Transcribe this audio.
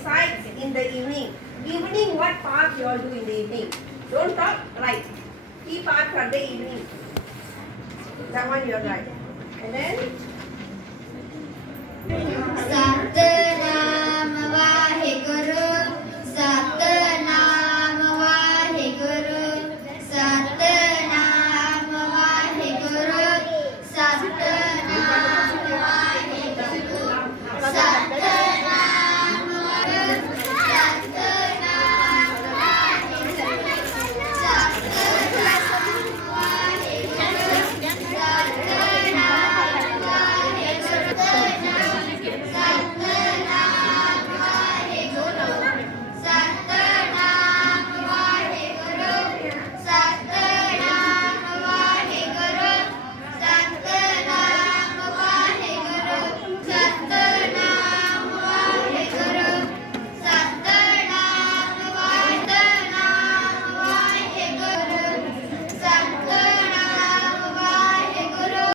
besides in the evening. Evening, what part you all do in the evening? Don't talk, write. Key part for the evening. That one you write. And then? Saturday.